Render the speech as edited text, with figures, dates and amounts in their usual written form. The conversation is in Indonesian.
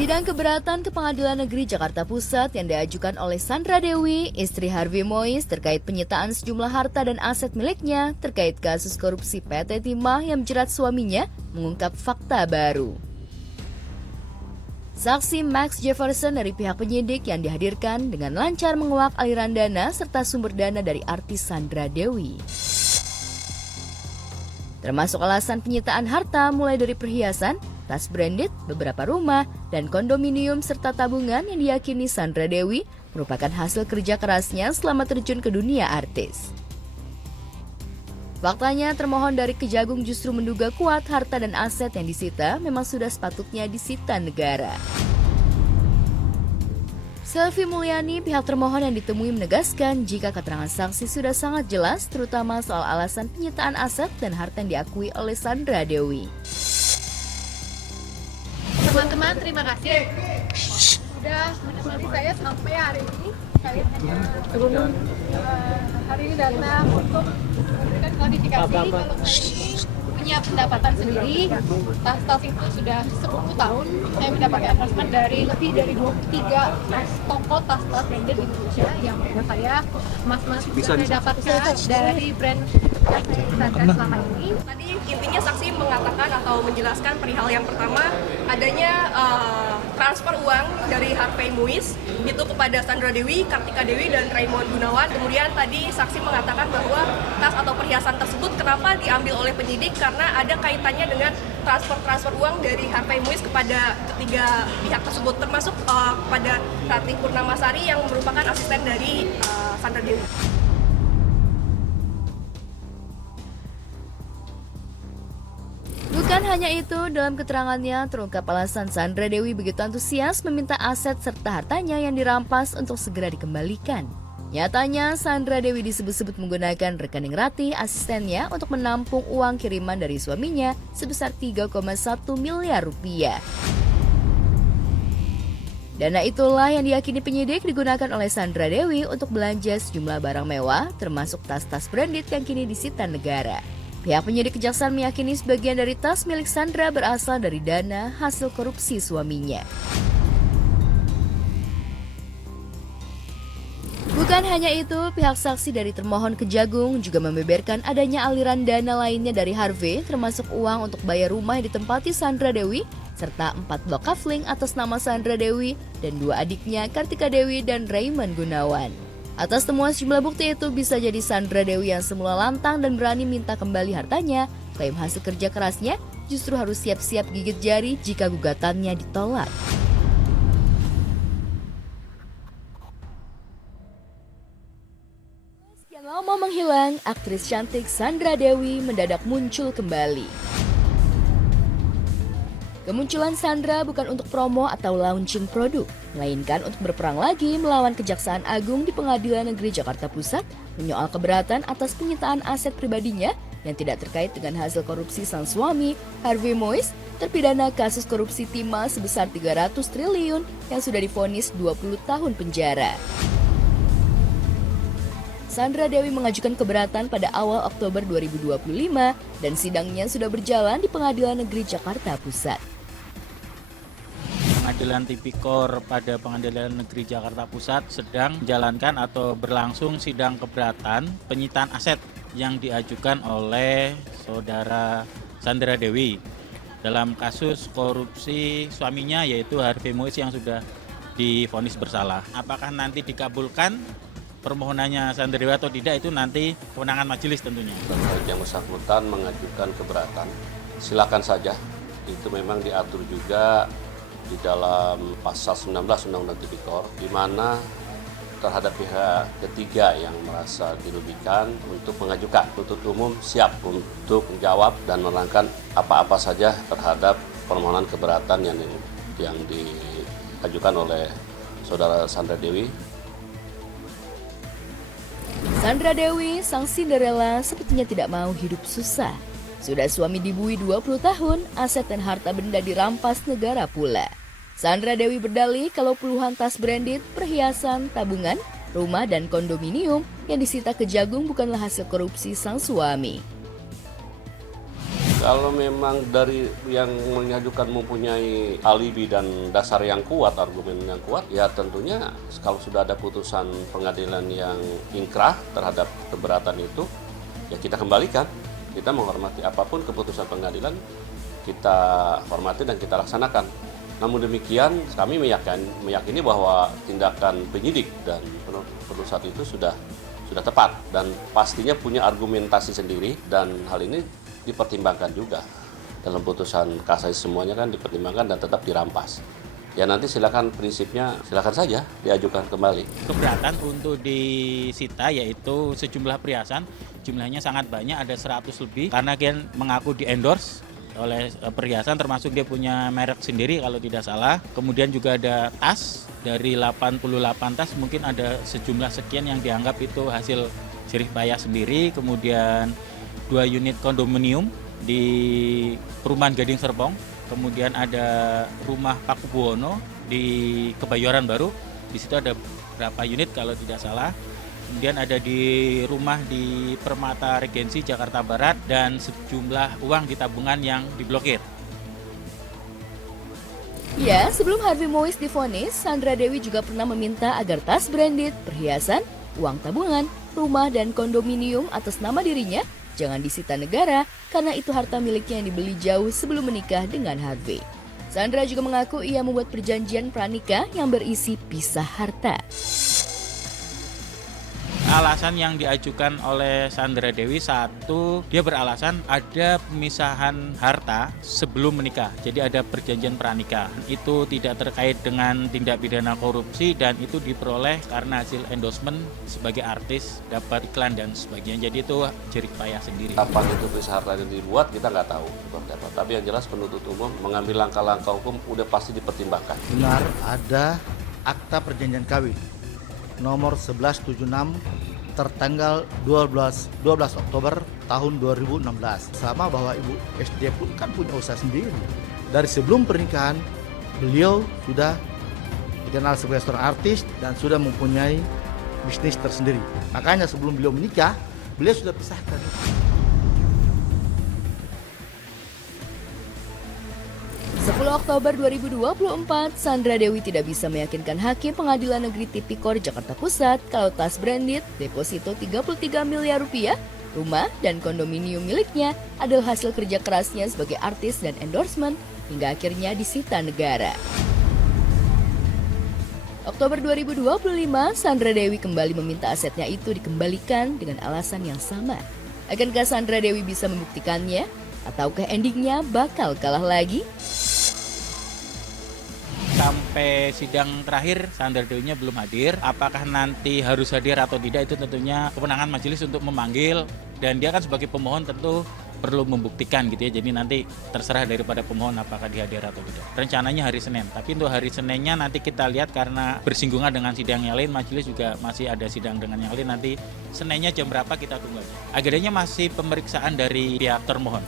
Sidang keberatan ke Pengadilan Negeri Jakarta Pusat yang diajukan oleh Sandra Dewi, istri Harvey Mois terkait penyitaan sejumlah harta dan aset miliknya terkait kasus korupsi PT Timah yang menjerat suaminya, mengungkap fakta baru. Saksi Max Jefferson dari pihak penyidik yang dihadirkan dengan lancar menguak aliran dana serta sumber dana dari artis Sandra Dewi. Termasuk alasan penyitaan harta mulai dari perhiasan, tas branded, beberapa rumah, dan kondominium serta tabungan yang diyakini Sandra Dewi merupakan hasil kerja kerasnya selama terjun ke dunia artis. Faktanya, termohon dari Kejagung justru menduga kuat harta dan aset yang disita memang sudah sepatutnya disita negara. Selvi Mulyani, pihak termohon yang ditemui menegaskan jika keterangan saksi sudah sangat jelas, terutama soal alasan penyitaan aset dan harta yang diakui oleh Sandra Dewi. Teman-teman, terima kasih sudah menemani saya sampai hari ini. Saya hanya hari ini datang untuk memberikan klarifikasi kalau saya ini punya pendapatan sendiri. Tas-tas itu sudah 10 tahun saya mendapatkan endorsement dari lebih dari 23 toko tas-tas branded di Indonesia yang menurut saya mas-mas saya dapatkan dari brand yang saya gunakan selama ini. Tadi intinya saksi mengatakan atau menjelaskan perihal yang pertama adanya transfer uang dari Harvey Mois itu kepada Sandra Dewi, Kartika Dewi, dan Raymond Gunawan. Kemudian tadi saksi mengatakan bahwa tas atau perhiasan tersebut kenapa diambil oleh penyidik karena ada kaitannya dengan transfer uang dari Harvey Mois kepada ketiga pihak tersebut, termasuk kepada Ratih Purnamasari yang merupakan asisten dari Sandra Dewi. Bukan hanya itu, dalam keterangannya terungkap alasan Sandra Dewi begitu antusias meminta aset serta hartanya yang dirampas untuk segera dikembalikan. Nyatanya, Sandra Dewi disebut-sebut menggunakan rekening Ratih, asistennya, untuk menampung uang kiriman dari suaminya sebesar 3,1 miliar rupiah. Dana itulah yang diyakini penyidik digunakan oleh Sandra Dewi untuk belanja sejumlah barang mewah, termasuk tas-tas branded yang kini disita negara. Pihak penyidik kejaksaan meyakini sebagian dari tas milik Sandra berasal dari dana hasil korupsi suaminya. Bukan hanya itu, pihak saksi dari termohon Kejagung juga membeberkan adanya aliran dana lainnya dari Harvey, termasuk uang untuk bayar rumah yang ditempati Sandra Dewi, serta 4 blok kafling atas nama Sandra Dewi dan 2 adiknya Kartika Dewi dan Raymond Gunawan. Atas temuan sejumlah bukti itu bisa jadi Sandra Dewi yang semula lantang dan berani minta kembali hartanya, klaim hasil kerja kerasnya justru harus siap-siap gigit jari jika gugatannya ditolak. Yang lama menghilang, aktris cantik Sandra Dewi mendadak muncul kembali. Kemunculan Sandra bukan untuk promo atau launching produk, melainkan untuk berperang lagi melawan Kejaksaan Agung di Pengadilan Negeri Jakarta Pusat menyoal keberatan atas penyitaan aset pribadinya yang tidak terkait dengan hasil korupsi sang suami, Harvey Mois, terpidana kasus korupsi timah sebesar 300 triliun yang sudah divonis 20 tahun penjara. Sandra Dewi mengajukan keberatan pada awal Oktober 2025 dan sidangnya sudah berjalan di Pengadilan Negeri Jakarta Pusat. Pengadilan Tipikor pada Pengadilan Negeri Jakarta Pusat sedang menjalankan atau berlangsung sidang keberatan penyitaan aset yang diajukan oleh saudara Sandra Dewi dalam kasus korupsi suaminya yaitu Harvey Mois yang sudah divonis bersalah. Apakah nanti dikabulkan permohonannya Sandra Dewi atau tidak itu nanti kewenangan majelis tentunya. Yang bersangkutan mengajukan keberatan, silakan saja. Itu memang diatur juga di dalam pasal 19 Undang-Undang Tipikor, di mana terhadap pihak ketiga yang merasa dirugikan untuk mengajukan. Tuntut umum siap untuk menjawab dan menerangkan apa-apa saja terhadap permohonan keberatan yang diajukan oleh saudara Sandra Dewi. Sandra Dewi, sang Cinderella, sepertinya tidak mau hidup susah. Sudah suami dibui 20 tahun, aset dan harta benda dirampas negara pula. Sandra Dewi berdalih kalau puluhan tas branded, perhiasan, tabungan, rumah, dan kondominium yang disita Kejagung bukanlah hasil korupsi sang suami. Kalau memang dari yang mengajukan mempunyai alibi dan dasar yang kuat, argumen yang kuat, ya tentunya kalau sudah ada putusan pengadilan yang ingkrah terhadap keberatan itu, ya kita kembalikan. Kita menghormati apapun keputusan pengadilan, kita hormati dan kita laksanakan. Namun demikian, kami meyakini bahwa tindakan penyidik dan penuntut itu sudah tepat dan pastinya punya argumentasi sendiri, dan hal ini dipertimbangkan juga dalam putusan kasasi, semuanya kan dipertimbangkan dan tetap dirampas. Ya nanti silakan, prinsipnya silakan saja diajukan kembali. Keberatan untuk disita yaitu sejumlah perhiasan, jumlahnya sangat banyak, ada 100 lebih, karena dia mengaku di-endorse oleh perhiasan, termasuk dia punya merek sendiri kalau tidak salah. Kemudian juga ada tas, dari 88 tas mungkin ada sejumlah sekian yang dianggap itu hasil jerih payah sendiri. Kemudian 2 unit kondominium di perumahan Gading Serpong. Kemudian ada rumah Paku Buwono di Kebayoran Baru. Di situ ada berapa unit kalau tidak salah. Kemudian ada di rumah di Permata Regensi Jakarta Barat dan sejumlah uang di tabungan yang diblokir. Ya, sebelum Harvey Mois divonis, Sandra Dewi juga pernah meminta agar tas branded, perhiasan, uang tabungan, rumah dan kondominium atas nama dirinya jangan disita negara karena itu harta miliknya yang dibeli jauh sebelum menikah dengan Harvey. Sandra juga mengaku ia membuat perjanjian pranikah yang berisi pisah harta. Alasan yang diajukan oleh Sandra Dewi, satu, dia beralasan ada pemisahan harta sebelum menikah. Jadi ada perjanjian pranikah. Itu tidak terkait dengan tindak pidana korupsi dan itu diperoleh karena hasil endorsement sebagai artis, dapat iklan dan sebagainya. Jadi itu jerih payah sendiri. Kapan itu pisah harta yang dibuat kita nggak tahu. Tapi yang jelas penuntut umum mengambil langkah-langkah hukum udah pasti dipertimbangkan. Benar ada akta perjanjian kawin nomor 1176 tertanggal 12 Oktober tahun 2016. Sama bahwa Ibu SD pun kan punya usaha sendiri. Dari sebelum pernikahan, beliau sudah dikenal sebagai seorang artis dan sudah mempunyai bisnis tersendiri. Makanya sebelum beliau menikah, beliau sudah pisahkan. 10 Oktober 2024, Sandra Dewi tidak bisa meyakinkan Hakim Pengadilan Negeri Tipikor Jakarta Pusat kalau tas branded, deposito 33 miliar rupiah, rumah dan kondominium miliknya adalah hasil kerja kerasnya sebagai artis dan endorsement hingga akhirnya disita negara. Oktober 2025, Sandra Dewi kembali meminta asetnya itu dikembalikan dengan alasan yang sama. Akankah Sandra Dewi bisa membuktikannya? Ataukah endingnya bakal kalah lagi? Sampai sidang terakhir Sandra Dewi-nya belum hadir. Apakah nanti harus hadir atau tidak itu tentunya kewenangan majelis untuk memanggil, dan dia kan sebagai pemohon tentu perlu membuktikan gitu ya. Jadi nanti terserah daripada pemohon apakah dia hadir atau tidak. Rencananya hari Senin, tapi untuk hari Seninnya nanti kita lihat karena bersinggungan dengan sidang yang lain, majelis juga masih ada sidang dengan yang lain. Nanti Seninnya jam berapa kita tunggu aja. Agendanya masih pemeriksaan dari pihak termohon.